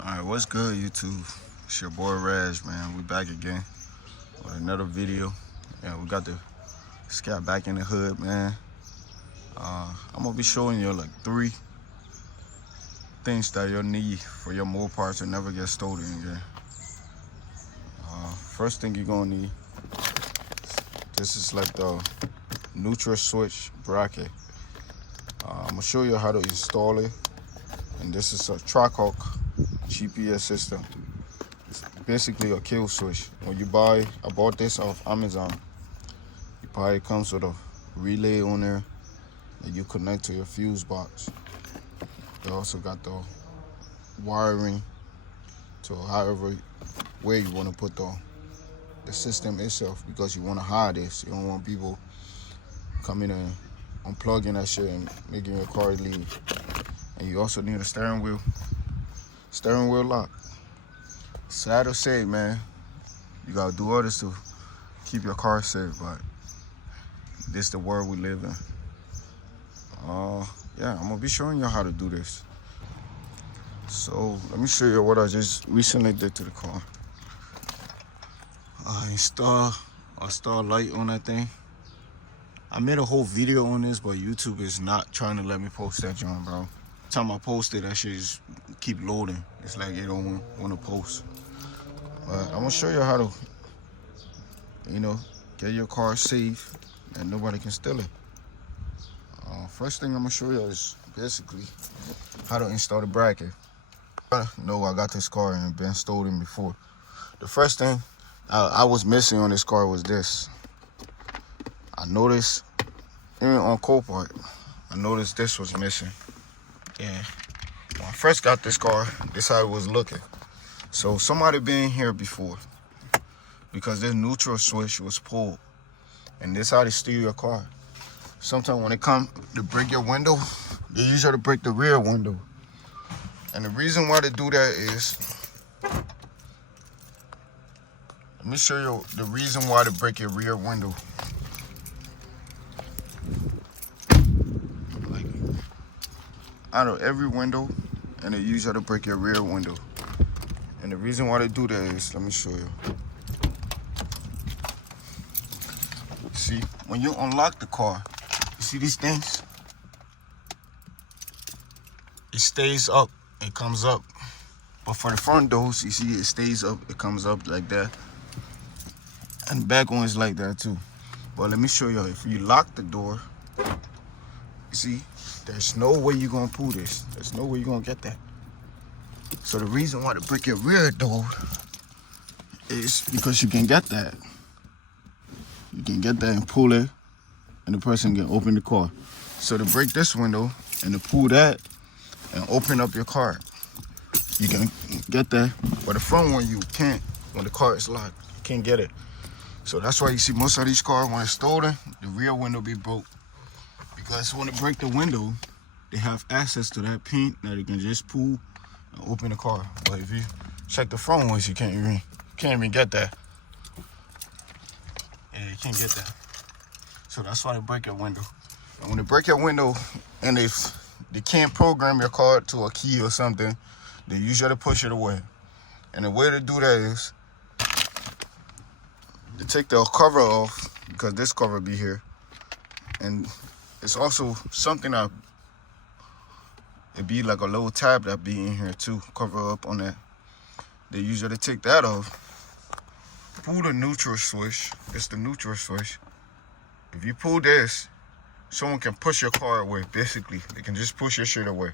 Alright, what's good, YouTube? It's your boy Raj, man. We back again with another video. Yeah, we got the scat back in the hood, man. I'm gonna be showing you like 3 things that you'll need for your motor parts to never get stolen again. First thing you're gonna need, this is like the neutral switch bracket. I'm gonna show you how to install it. And this is a Trackhawk GPS system. It's basically a kill switch. When you buy, I bought this off Amazon. It comes with a relay on there that you connect to your fuse box. They also got the wiring to however way you want to put the system itself, because you want to hide this. You don't want people coming and unplugging that shit and making your car leave. And you also need a steering wheel lock. Sad to say, man, you gotta do all this to keep your car safe, but this is the world we live in. Yeah, I'm gonna be showing you how to do this. So let me show you what I just recently did to the car. I install light on that thing. I made a whole video on this, but YouTube is not trying to let me post that joint, bro. Time I post it, that shit just keep loading. It's like it don't want to post. But I'm gonna show you how to, get your car safe and nobody can steal it. First thing I'm gonna show you is basically how to install the bracket. I know I got this car and been stolen before. The first thing I was missing on this car was this. I noticed, even on Copart, I noticed this was missing. Yeah, when I first got this car, this how it was looking. So somebody been here before, because this neutral switch was pulled, and this how they steal your car. Sometimes when they come to break your window, they usually break the rear window. And the reason why they do that is, let me show you the reason why they break your rear window. Out of every window, and they usually break your rear window. And the reason why they do that is, let me show you. See, when you unlock the car, you see these things? It stays up, it comes up. But for the front doors, you see it stays up, it comes up like that. And the back one is like that too. But let me show you, if you lock the door, you see, there's no way you're gonna pull this. There's no way you're gonna get that. So the reason why they break your rear door is because you can get that. You can get that and pull it, and the person can open the car. So to break this window and to pull that and open up your car, you can get that. But the front one you can't. When the car is locked, you can't get it. So that's why you see most of these cars, when it's stolen, the rear window be broke. Because when they break the window, they have access to that pin that they can just pull and open the car. But if you check the front ones, you can't even get that. Yeah, you can't get that. So that's why they break your window. And when they break your window and they can't program your car to a key or something, they usually push it away. And the way to do that is to take the cover off, because this cover be here. And it's also something that it'd be like a little tab that be in here too, cover up on that. They usually take that off, pull the neutral switch. It's the neutral switch. If you pull this, someone can push your car away. Basically, they can just push your shit away.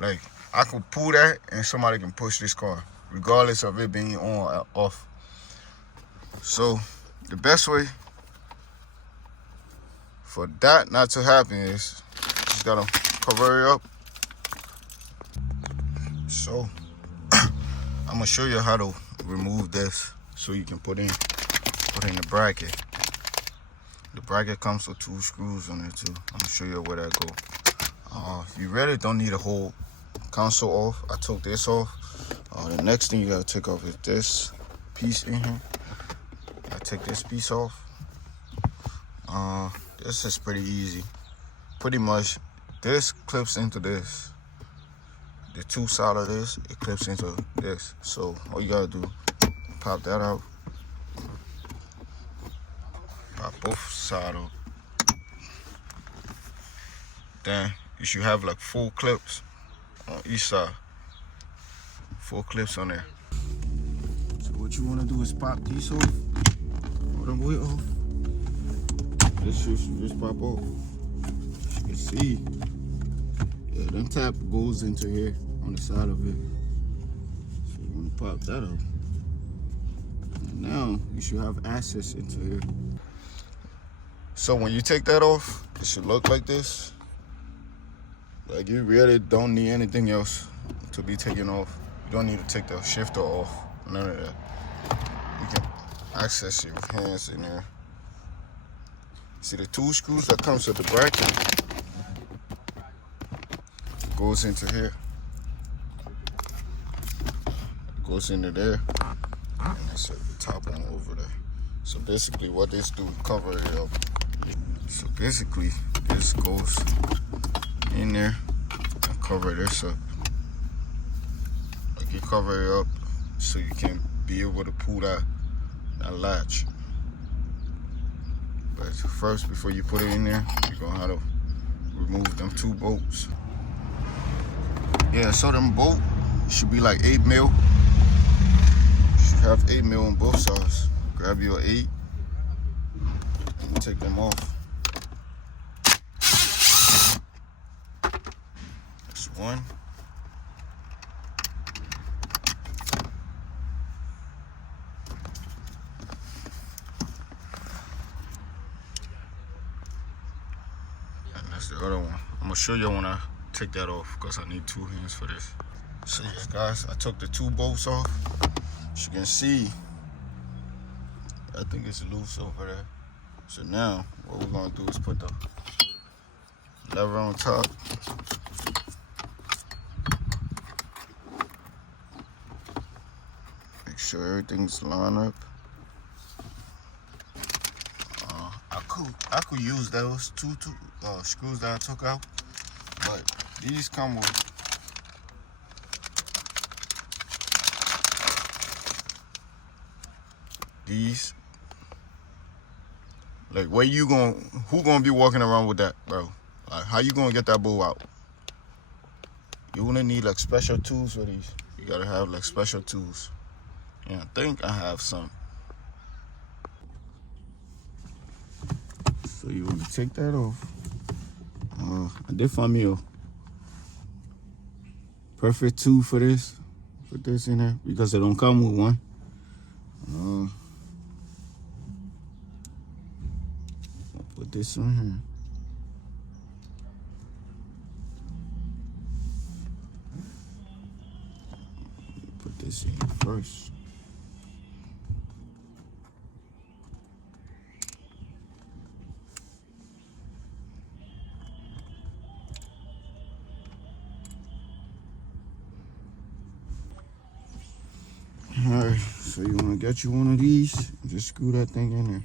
Like, I could pull that and somebody can push this car, regardless of it being on or off. So the best way for that not to happen is just gotta cover it up. So I'm gonna show you how to remove this so you can put in the bracket. The bracket comes with 2 screws on it too. I'm gonna show you where that go. You really don't need a whole console off. I took this off. The next thing you gotta take off is this piece in here. I take this piece off. This is pretty easy. Pretty much, this clips into this. the two side of this, it clips into this. So all you gotta do, pop that out, pop both sides out. Then you should have like 4 clips on each side. 4 clips on there. So what you wanna do is pop these off, all them weight off. This shit should just pop off. As you can see, yeah, them tap goes into here on the side of it. So you wanna pop that off. And now you should have access into here. So when you take that off, it should look like this. Like you really don't need anything else to be taken off. You don't need to take the shifter off, none of that. You can access your hands in there. See the 2 screws that comes with the bracket goes into here. It goes into there, and it's at the top one over there. So basically what this do, cover it up. So basically this goes in there and cover this up. Like you cover it up so you can be able to pull that latch. But first, before you put it in there, you're gonna have to remove them 2 bolts. Yeah, so them bolts should be like 8 mil. You should have 8 mil on both sides. Grab your 8 and take them off. That's 1. And that's the other one. I'm gonna show you when I take that off because I need 2 hands for this. So yeah, guys, I took the 2 bolts off. As you can see, I think it's loose over there. So now, what we're gonna do is put the lever on top. Make sure everything's lined up. I could use those two screws that I took out, but these come with these. Like, who gonna be walking around with that, bro? Like, how you gonna get that bolt out? You gonna need like special tools for these. You gotta have like special tools. And I think I have some. So you want to take that off. I did find me a perfect tool for this. Put this in there because it don't come with one. I'll put this on here. Put this in first. Alright, so you want to get you one of these and just screw that thing in there.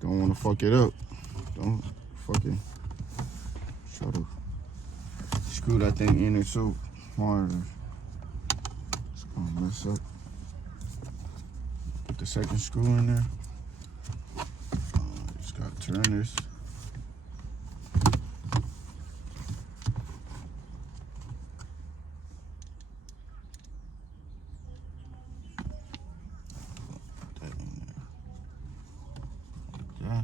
Don't want to fuck it up. Don't fucking try to screw that thing in there so hard. It's gonna mess up. Put the second screw in there. Just gotta turn this. Put that in there. Yeah.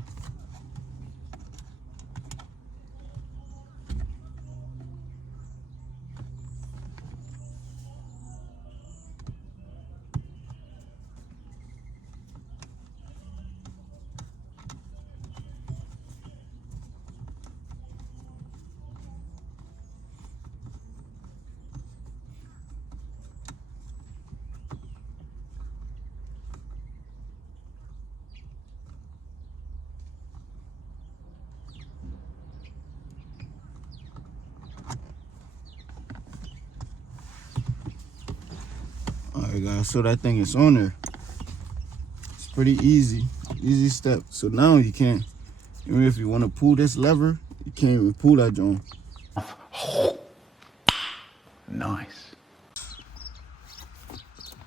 Alright guys, so that thing is on there. It's pretty easy step. So now you can't, even if you want to pull this lever, you can't even pull that joint. Nice.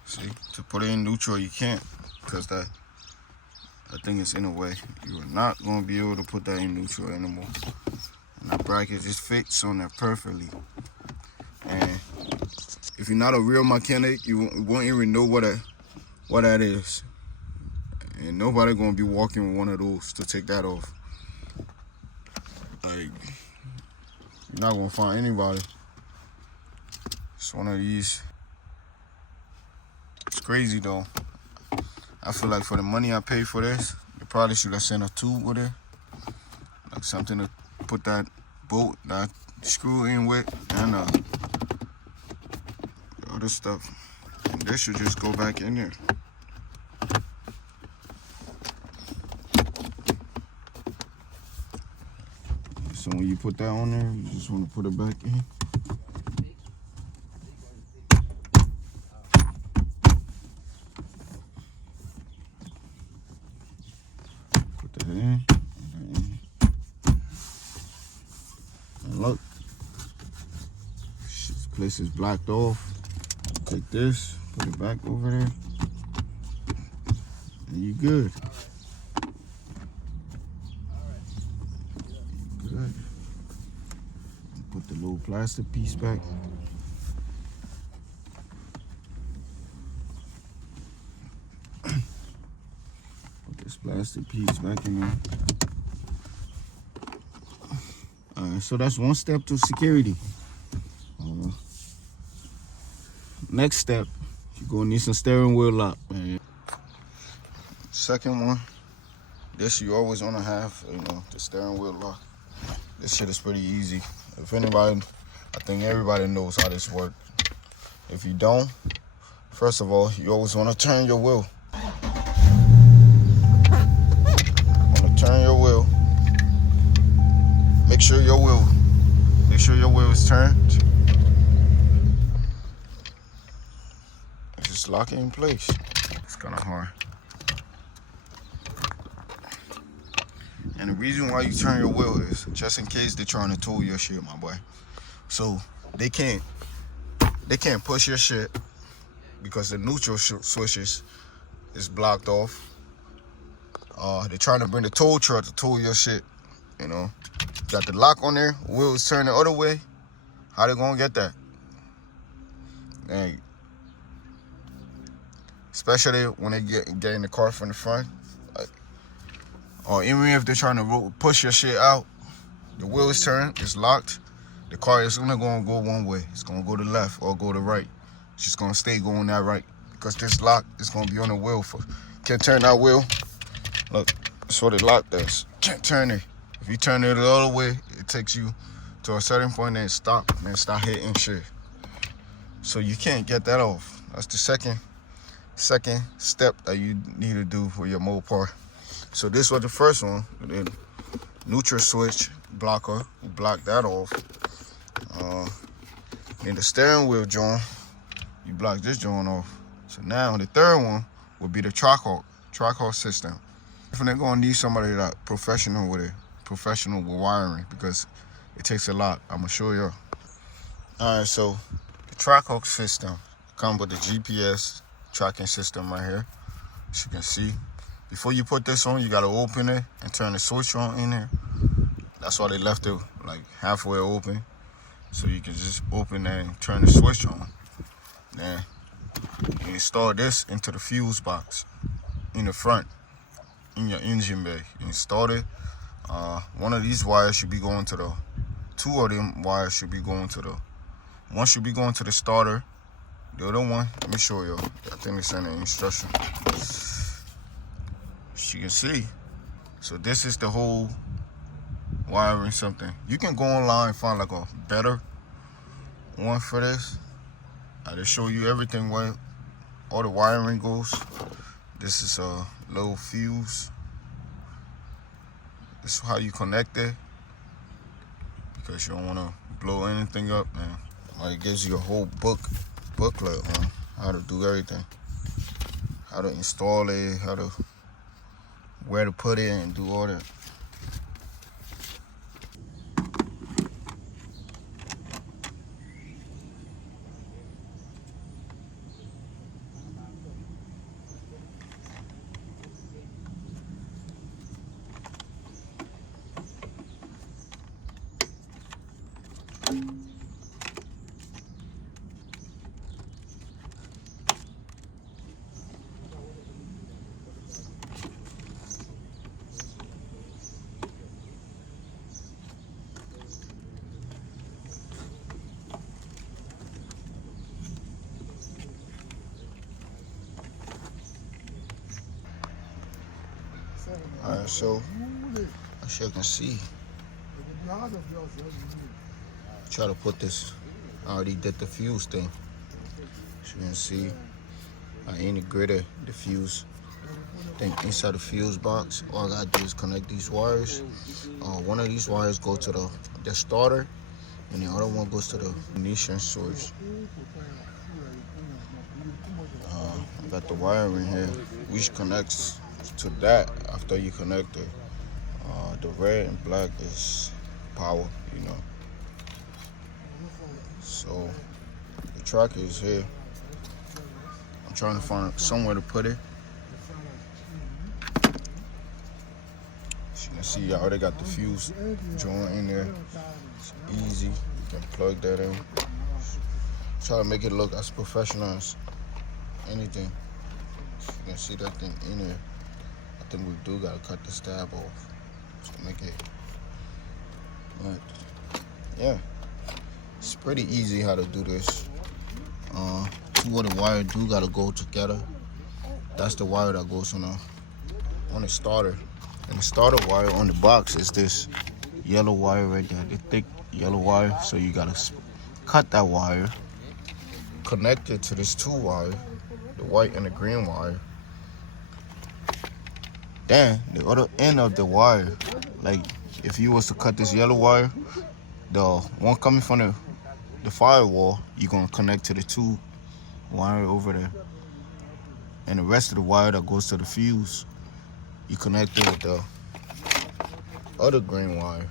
See, to put it in neutral you can't, because that thing is in the way. You are not going to be able to put that in neutral anymore. And that bracket just fits on there perfectly. And if you're not a real mechanic, you won't even know what that is. And nobody gonna be walking with one of those to take that off. Like, you're not gonna find anybody. It's one of these. It's crazy though. I feel like for the money I paid for this, you probably should have sent a tube with it. Like something to put that bolt, that screw in with, and other stuff. And this should just go back in there. So when you put that on there, you just want to put it back in. Put that in. And look, this place is blocked off. Take this, put it back over there, and you good. Good. Put the little plastic piece back. Put this plastic piece back in there. Alright, so that's one step to security. Next step, you're gonna need some steering wheel lock, man. Second one, this you always wanna have, the steering wheel lock. This shit is pretty easy. If anybody, I think everybody knows how this works. If you don't, first of all, you always wanna turn your wheel. Turn your wheel. Make sure your wheel is turned. Just lock it in place. It's kind of hard. And the reason why you turn your wheel is just in case they're trying to tow your shit, my boy. So they can't push your shit because the neutral switches is blocked off. They're trying to bring the tow truck to tow your shit, Got the lock on there, wheel is turned the other way. How they gonna get that? And especially when they get in the car from the front. Or even if they're trying to push your shit out, the wheel is turned, it's locked. The car is only gonna go one way. It's gonna go to the left or go to the right. It's just gonna stay going that right. Because this lock is gonna be on the wheel. Can't turn that wheel. Look, that's what the lock does. Can't turn it. If you turn it the other way, it takes you to a certain point and stop and start hitting shit. So you can't get that off. That's the second step that you need to do for your Mopar. So this was the first one. The neutral switch blocker, you block that off. Then the steering wheel joint, you block this joint off. So now the third one will be the track halt system. They're gonna need somebody that professional with wiring, because it takes a lot. I'm gonna show you. All right, so the track halt system comes with the GPS tracking system right here. As you can see, before you put this on, you gotta open it and turn the switch on in there. That's why they left it like halfway open, so you can just open that and turn the switch on. Then you install this into the fuse box in the front, in your engine bay. You install it. One of these wires should be going to two of them wires should be going to one should be going to the starter. The other one, let me show you. I think it's in the instruction. As you can see. So this is the whole wiring something. You can go online and find like a better one for this. I just show you everything where all the wiring goes. This is a little fuse. This is how you connect it, because you don't want to blow anything up, man. Like, it gives you a whole booklet on how to do everything, how to install it, where to put it, and do all that. Alright, so as you can see, try to put this. I already did the fuse thing. As you can see, I integrated the fuse thing inside the fuse box. All I gotta do is connect these wires. One of these wires go to the starter, and the other one goes to the ignition source. I got the wire in here, which connects to that after you connect it. The red and black is power, you know. So the tracker is here. I'm trying to find somewhere to put it. As you can see, I already got the fuse joint in there. It's easy. You can plug that in. Try to make it look as professional as anything. You can see that thing in there. I think we do gotta cut the stab off to make it. But yeah, it's pretty easy how to do this. Two of the wire do gotta go together. That's the wire that goes on the starter. And the starter wire on the box is this yellow wire right there, the thick yellow wire. So you gotta cut that wire, connect it to this two wire, the white and the green wire. Then the other end of the wire, like if you was to cut this yellow wire, the one coming from the firewall, you're gonna connect to the two wire over there. And the rest of the wire that goes to the fuse, you connect it with the other green wire.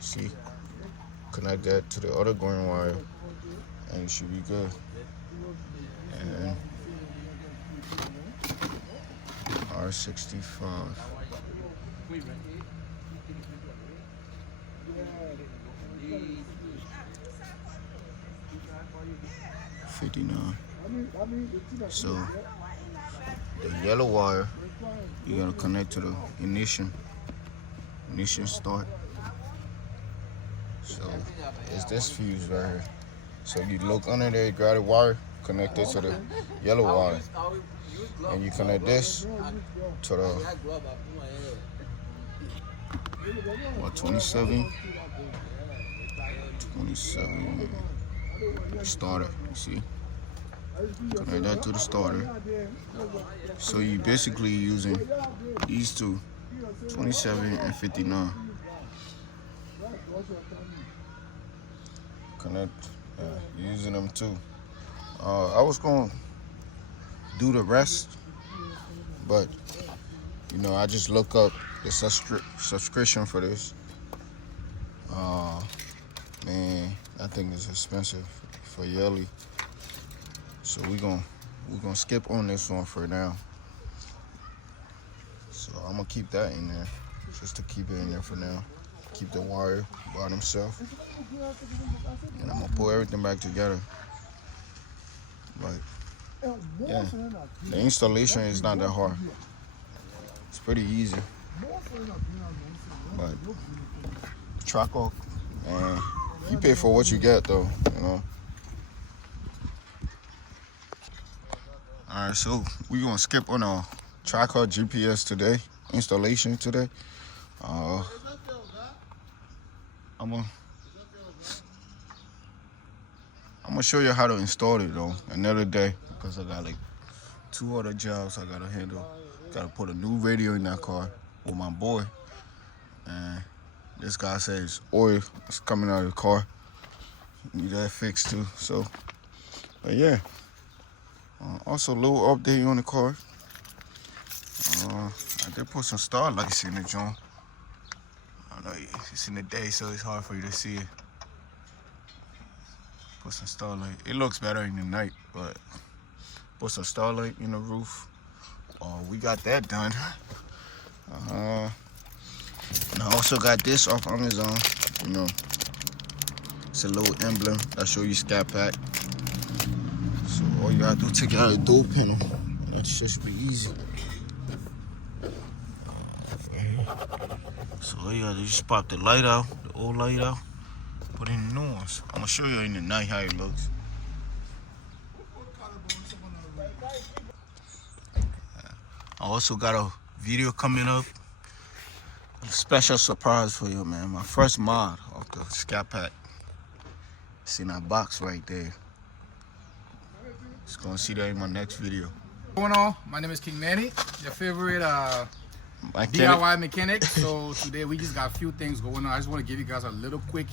See? Connect that to the other green wire and it should be good. And R65. $59. So the yellow wire, you gotta connect to the ignition start. So it's this fuse right here. So you look under there, grab the wire, connect it to the yellow wire, and you connect this to the 27 starter. You see, connect that to the starter. So you basically using these two, 27 and 59. Connect, using them too. I was gonna do the rest, but you know, I just look up the subscription for this. Man, I think it's expensive for yearly. So we're gonna skip on this one for now. So I'm gonna keep that in there, just to keep it in there for now. Keep the wire by themselves, and I'm gonna pull everything back together. But yeah, the installation is not that hard. It's pretty easy. But tracker, man, you pay for what you get, though, you know. All right, so we're gonna skip on a tracker GPS today, installation today. I'm gonna show you how to install it though another day, because I got like 2 other jobs I gotta handle. Gotta put a new radio in that car with my boy, and this guy says oil is coming out of the car. Need that fixed too. So, but yeah, Also, a little update on the car. I did put some starlights in the joint. I know it's in the day, so it's hard for you to see it. Put some starlight. It looks better in the night, but put some starlight in the roof. We got that done. And I also got this off Amazon. You know, it's a little emblem that show you scat pack. So all you gotta do, take out a door panel. That should be easy. So all you gotta do is just pop the light out, the old light out, put in the new ones. I'm gonna show you in the night how it looks. I also got a video coming up. A special surprise for you, man. My first mod of the scat pack. It's in that box right there. Just gonna see that in my next video. What's going on? My name is King Manny, your favorite DIY mechanic. So today we just got a few things going on. I just want to give you guys a little quick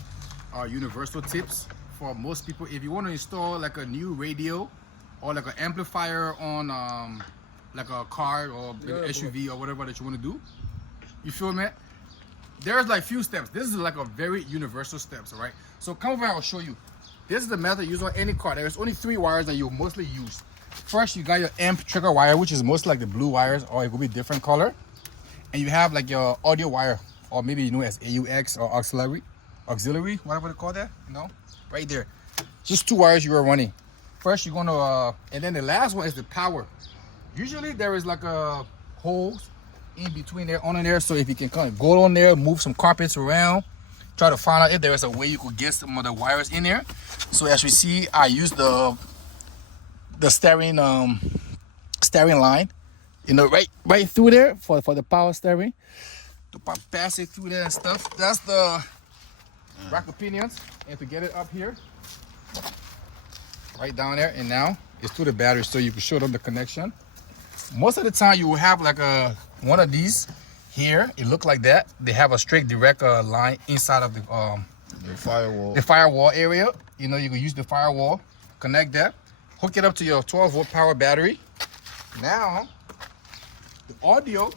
universal tips for most people. If you want to install like a new radio or like an amplifier on like a car or SUV or whatever that you want to do, you feel me? There's like few steps. This is like a very universal steps, all right? So come over, I'll show you. This is the method used on any car. There's only 3 wires that you mostly use. First, you got your amp trigger wire, which is mostly like the blue wires, or it could be different color. And you have like your audio wire, or maybe you know as AUX or auxiliary, whatever they call that, you know, right there. Just 2 wires you are running. First, you're gonna, and then the last one is the power. Usually there is like a hole in between there, on in there, so if you can kind of go on there, move some carpets around, try to find out if there is a way you could get some of the wires in there. So as we see, I use the steering line, you know, right through there for the power steering, to pass it through there and stuff. That's the rack of pinions, and to get it up here, right down there, and now it's to the battery, so you can show them the connection. Most of the time you will have like one of these here. It look like that. They have a straight direct line inside of the firewall area. You know, you can use the firewall, connect that, hook it up to your 12-volt power battery. Now the audio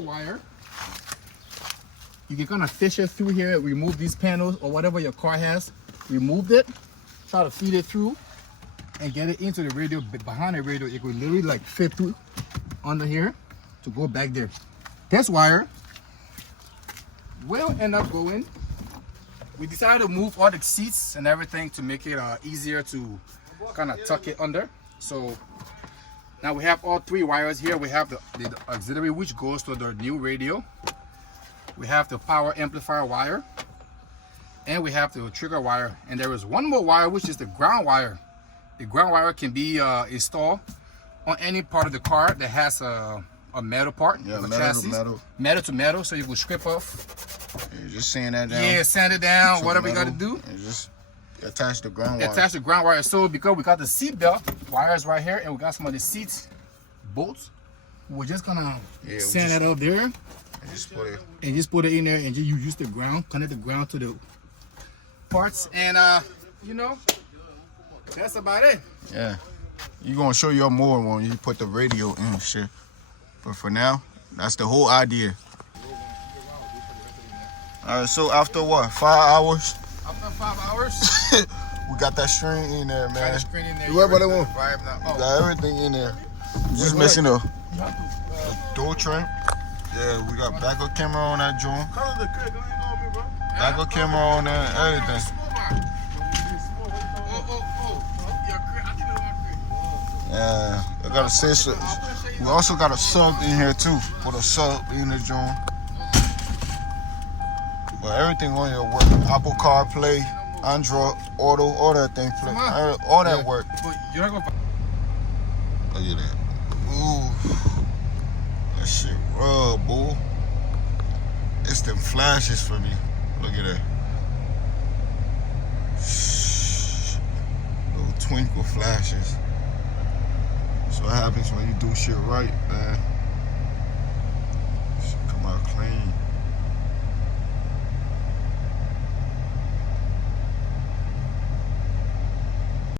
wire, you can kind of fish it through here, remove these panels or whatever your car has, remove it, try to feed it through and get it into the radio. Behind the radio, it could literally like fit through under here to go back there. This wire will end up going. We decided to move all the seats and everything to make it easier to kind of tuck it under. So now we have all 3 wires here. We have the auxiliary, which goes to the new radio. We have the power amplifier wire, and we have the trigger wire. And there is one more wire, which is the ground wire. The ground wire can be installed on any part of the car that has a metal part, metal to metal, so you can strip off. Yeah, just sand that down. Yeah, sand it down, so whatever you got to do. And just attach the ground wire. Attach the ground wire. So because we got the seat belt wires right here, and we got some of the seats bolts, we're just gonna sand that up there. And just put it in there, and you use the ground, connect the ground to the parts, and you know, that's about it. Yeah, you're gonna show you more when you put the radio in and shit. But for now, that's the whole idea. Alright, so after what, 5 hours? After 5 hours, we got that string in there, man. got the screen in there. You ready, Oh. got everything in there. Just missing the door trim. Yeah, we got backup camera on that joint. Backup camera on that, everything. Yeah, I gotta say so. We also got a sub in here too. Put a sub in the joint. But everything on here work. Apple CarPlay, Android Auto, all that thing play. All that work. But you're not gonna. Look at that. Ooh. That shit rub, boo. It's them flashes for me. Look at that. Shh. Little twinkle flashes. That's what happens when you do shit right, man. Shit come out clean.